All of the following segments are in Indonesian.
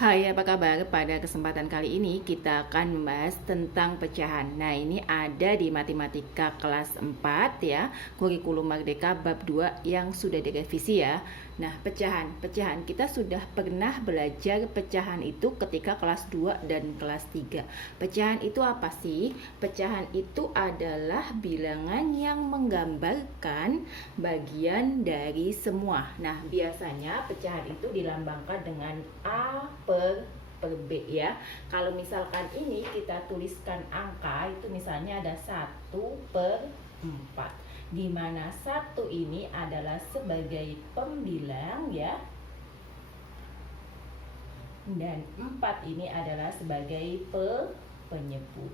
Hai, apa kabar? Pada kesempatan kali ini kita akan membahas tentang pecahan. Nah, ini ada di Matematika kelas 4 ya, Kurikulum Merdeka bab 2 yang sudah direvisi ya. Nah, pecahan kita sudah pernah belajar pecahan itu ketika kelas 2 dan kelas 3. Pecahan itu apa sih? Pecahan itu adalah bilangan yang menggambarkan bagian dari semua. Nah, biasanya pecahan itu dilambangkan dengan A per B ya. Kalau misalkan ini kita tuliskan angka, itu misalnya ada 1/4, di mana 1 ini adalah sebagai pembilang ya, dan 4 ini adalah sebagai penyebut.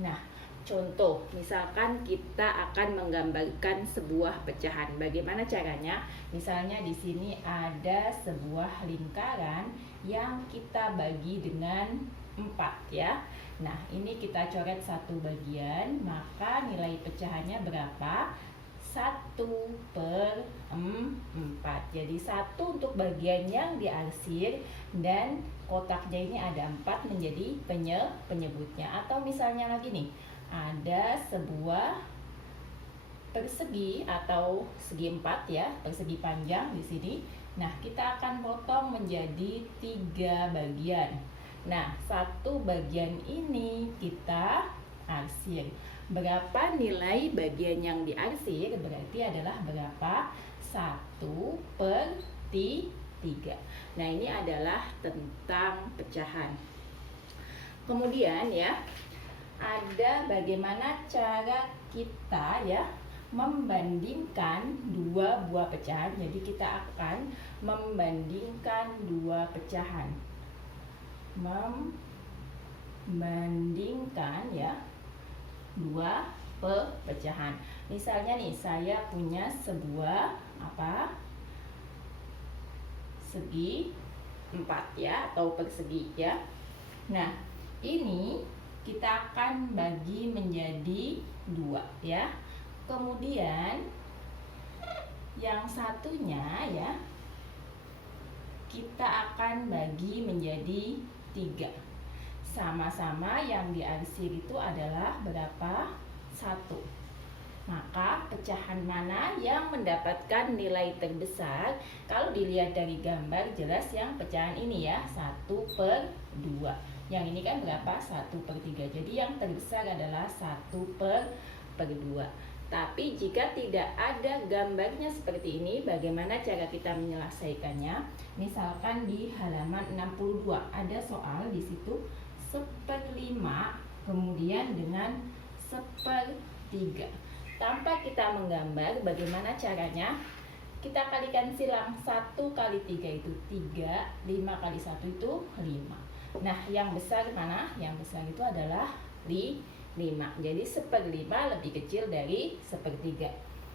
Nah, contoh, misalkan kita akan menggambarkan sebuah pecahan. Bagaimana caranya? Misalnya di sini ada sebuah lingkaran yang kita bagi dengan 4 ya. Nah, ini kita coret satu bagian, maka nilai pecahannya berapa? 1/4. Jadi 1 untuk bagian yang diarsir, dan kotaknya ini ada 4 menjadi penyebutnya. Atau misalnya lagi nih, ada sebuah persegi atau segi 4 ya, persegi panjang di sini. Nah, kita akan potong menjadi 3 bagian. Nah, satu bagian ini kita arsir. Berapa nilai bagian yang diarsir? Berarti adalah berapa? 1/3. Nah, ini adalah tentang pecahan. Kemudian ya, ada bagaimana cara kita ya membandingkan dua buah pecahan. Jadi kita akan membandingkan dua pecahan. Membandingkan ya dua pecahan. Misalnya nih, saya punya sebuah segi 4 ya, atau persegi ya. Nah, ini kita akan bagi menjadi 2 ya. Kemudian yang satunya ya, kita akan bagi menjadi 3. Sama-sama yang diarsir itu adalah berapa? 1. Maka pecahan mana yang mendapatkan nilai terbesar? Kalau dilihat dari gambar, jelas yang pecahan ini ya, 1/2. Yang ini kan berapa? 1/3. Jadi yang terbesar adalah 1/2. Tapi jika tidak ada gambarnya seperti ini, bagaimana cara kita menyelesaikannya? Misalkan di halaman 62 ada soal di situ 1/5 kemudian dengan 1/3. Tanpa kita menggambar, bagaimana caranya? Kita kalikan silang. 1 kali 3 itu 3, 5 kali 1 itu 5. Nah, yang besar mana? Yang besar itu adalah 5. Jadi 1/5 lebih kecil dari 1/3.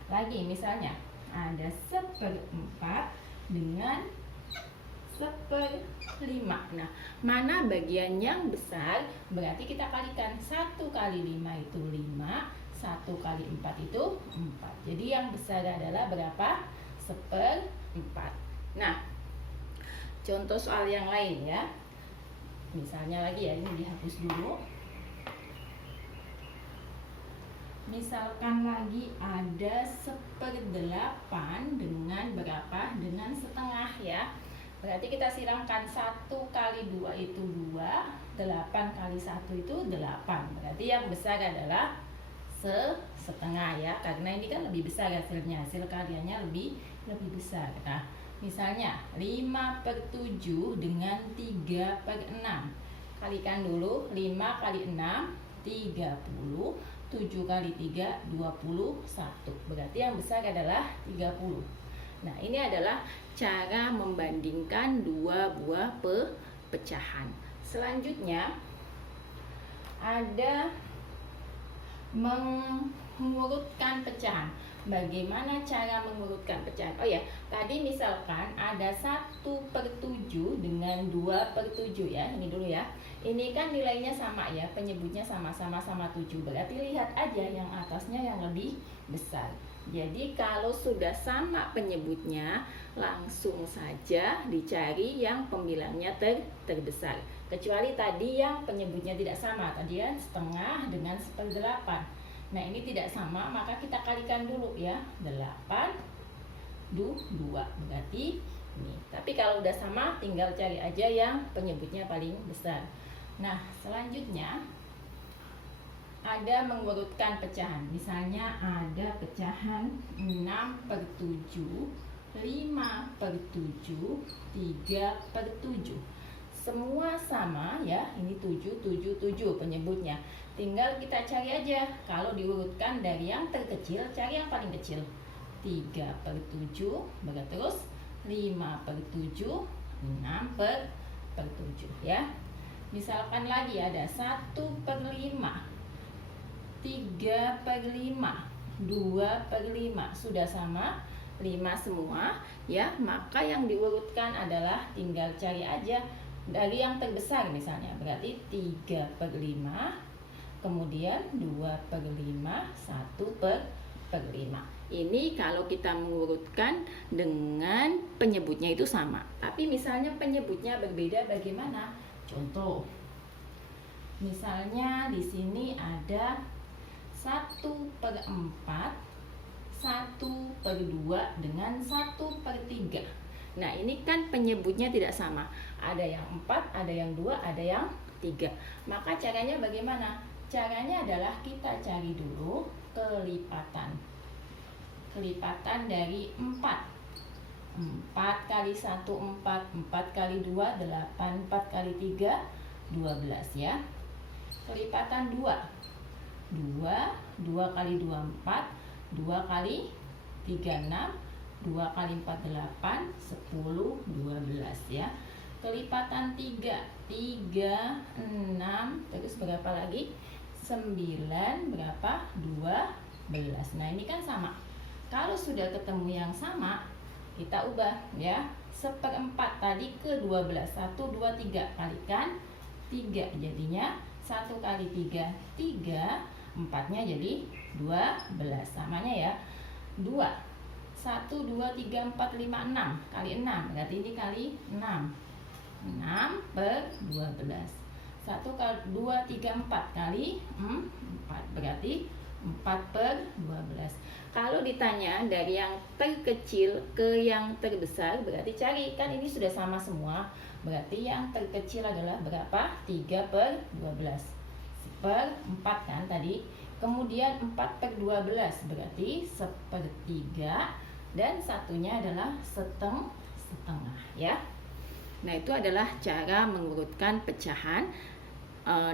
Lagi misalnya ada 1/4 dengan 1/5. Nah, mana bagian yang besar? Berarti kita kalikan. 1 kali 5 itu 5, 1 kali 4 itu 4. Jadi yang besar adalah berapa? 1/4. Nah, contoh soal yang lain ya. Misalnya lagi ya, ini dihapus dulu. Misalkan lagi ada 1/8 dengan berapa? Dengan setengah ya. Berarti kita silangkan. 1 kali 2 itu 2, 8 kali 1 itu 8. Berarti yang besar adalah setengah ya, karena ini kan lebih besar hasilnya, hasil karyanya lebih besar. Nah, misalnya 5/7 dengan 3/6. Kalikan dulu. 5 kali 6 30, 7 kali 3 21. Berarti yang besar adalah 30. Nah, ini adalah cara membandingkan dua buah pecahan. Selanjutnya ada mengurutkan pecahan. Bagaimana cara mengurutkan pecahan? Oh ya, tadi misalkan ada 1/7 dengan 2/7 ya. Ini dulu ya. Ini kan nilainya sama ya, penyebutnya sama 7. Berarti lihat aja yang atasnya yang lebih besar. Jadi kalau sudah sama penyebutnya, langsung saja dicari yang pembilangnya terbesar. Kecuali tadi yang penyebutnya tidak sama, tadi kan setengah dengan 1/8. Nah ini tidak sama, maka kita kalikan dulu ya. 8, 2, berarti ini. Tapi kalau udah sama, tinggal cari aja yang penyebutnya paling besar. Nah selanjutnya ada mengurutkan pecahan. Misalnya ada pecahan 6/7, 5/7, 3/7. Semua sama ya, ini 7, 7, 7 penyebutnya. Tinggal kita cari aja. Kalau diurutkan dari yang terkecil, cari yang paling kecil. 3/7, terus 5/7, 6/7 ya. Misalkan lagi ada 1/5, 3/5, 2/5, sudah sama 5 semua ya, maka yang diurutkan adalah tinggal cari aja dari yang terbesar misalnya, berarti 3/5, kemudian 2/5, 1/5. Ini kalau kita mengurutkan dengan penyebutnya itu sama. Tapi misalnya penyebutnya berbeda, bagaimana? Contoh, misalnya di sini ada 1/4, 1/2 dengan 1/3. Nah ini kan penyebutnya tidak sama. Ada yang 4, ada yang 2, ada yang 3. Maka caranya bagaimana? Caranya adalah kita cari dulu kelipatan. Kelipatan dari 4. 4 kali 1, 4. 4 kali 2, 8. 4 kali 3, 12 ya. Kelipatan 2. 2 kali 2, 4. 2 kali 3, 6. 2 kali 4, 8. 10, 12 ya. Kelipatan 3. 3, 6. Terus berapa lagi? 9 berapa? 12. Nah ini kan sama. Kalau sudah ketemu yang sama, kita ubah ya. 1/4 tadi ke 12. 1, 2, 3. Kalikan 3. Jadinya 1 kali 3, 3. 4-nya jadi 12. Samanya ya. 2. 1, 2, 3, 4, 5, 6. Kali 6. Berarti ini kali 6. 6/12. 1 kali 2, 3, 4 kali 4. Berarti 4/12. Kalau ditanya dari yang terkecil ke yang terbesar, berarti cari, kan ini sudah sama semua. Berarti yang terkecil adalah berapa? 3/12. 1/4 kan tadi. Kemudian 4/12 berarti 1/3. Dan satunya adalah setengah ya. Nah itu adalah cara mengurutkan pecahan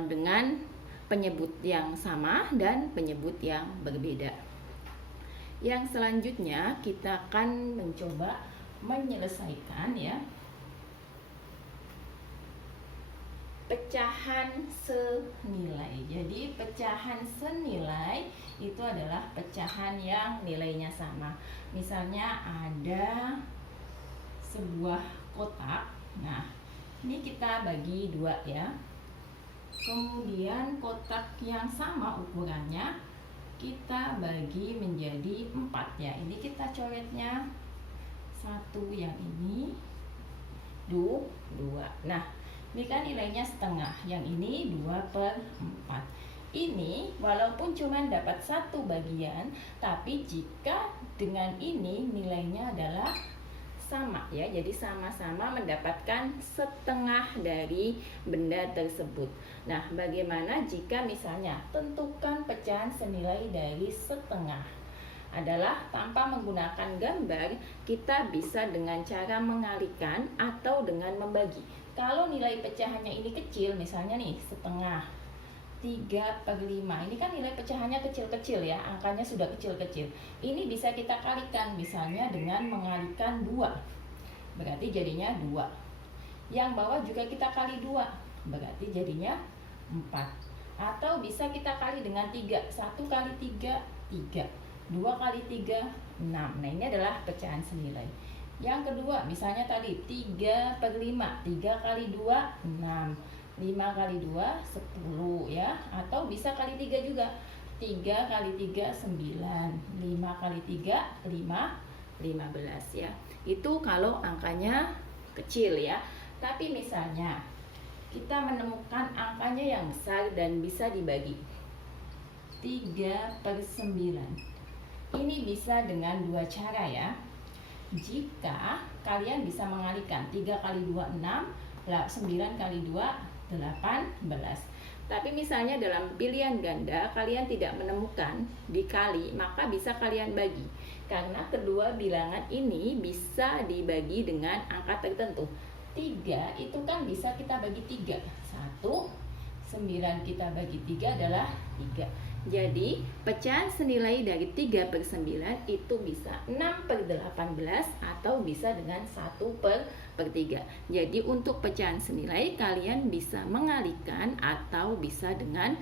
dengan penyebut yang sama dan penyebut yang berbeda. Yang selanjutnya kita akan mencoba menyelesaikan ya pecahan senilai. Jadi pecahan senilai itu adalah pecahan yang nilainya sama. Misalnya ada sebuah kotak. Nah, ini kita bagi 2 ya. Kemudian kotak yang sama ukurannya kita bagi menjadi 4 ya. Ini kita coretnya 1 yang ini, 2. Nah, ini kan nilainya setengah. Yang ini 2/4. Ini walaupun cuma dapat 1 bagian, tapi jika dengan ini nilainya adalah sama ya, jadi sama-sama mendapatkan setengah dari benda tersebut. Nah, bagaimana jika misalnya tentukan pecahan senilai dari setengah? Adalah tanpa menggunakan gambar, kita bisa dengan cara mengalihkan atau dengan membagi. Kalau nilai pecahannya ini kecil, misalnya nih setengah, 3/5. Ini kan nilai pecahannya kecil-kecil ya, angkanya sudah kecil-kecil. Ini bisa kita kalikan misalnya dengan mengalihkan 2. Berarti jadinya 2. Yang bawah juga kita kali 2. Berarti jadinya 4. Atau bisa kita kali dengan 3. 1 kali 3, 3. 2 kali 3, 6. Nah ini adalah pecahan senilai. Yang kedua misalnya tadi 3/5. 3 kali 2, 6. 5 kali 2, 10 ya. Atau bisa kali 3 juga. 3 kali 3 9, 5 kali 3 5, 15 ya. Itu kalau angkanya kecil ya. Tapi misalnya kita menemukan angkanya yang besar dan bisa dibagi 3/9. Ini bisa dengan dua cara ya. Jika kalian bisa mengalihkan 3 kali 2 6, 9 kali 2 18. Tapi misalnya dalam pilihan ganda kalian tidak menemukan dikali, maka bisa kalian bagi. Karena kedua bilangan ini bisa dibagi dengan angka tertentu. 3 itu kan bisa kita bagi 3. 1, 9 kita bagi 3 adalah 3. Jadi pecahan senilai dari 3/9 itu bisa 6/18 atau bisa dengan 1/3. Jadi untuk pecahan senilai kalian bisa mengalihkan atau bisa dengan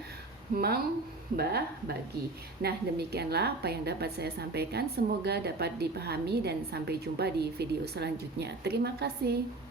membagi. Nah, demikianlah apa yang dapat saya sampaikan. Semoga dapat dipahami dan sampai jumpa di video selanjutnya. Terima kasih.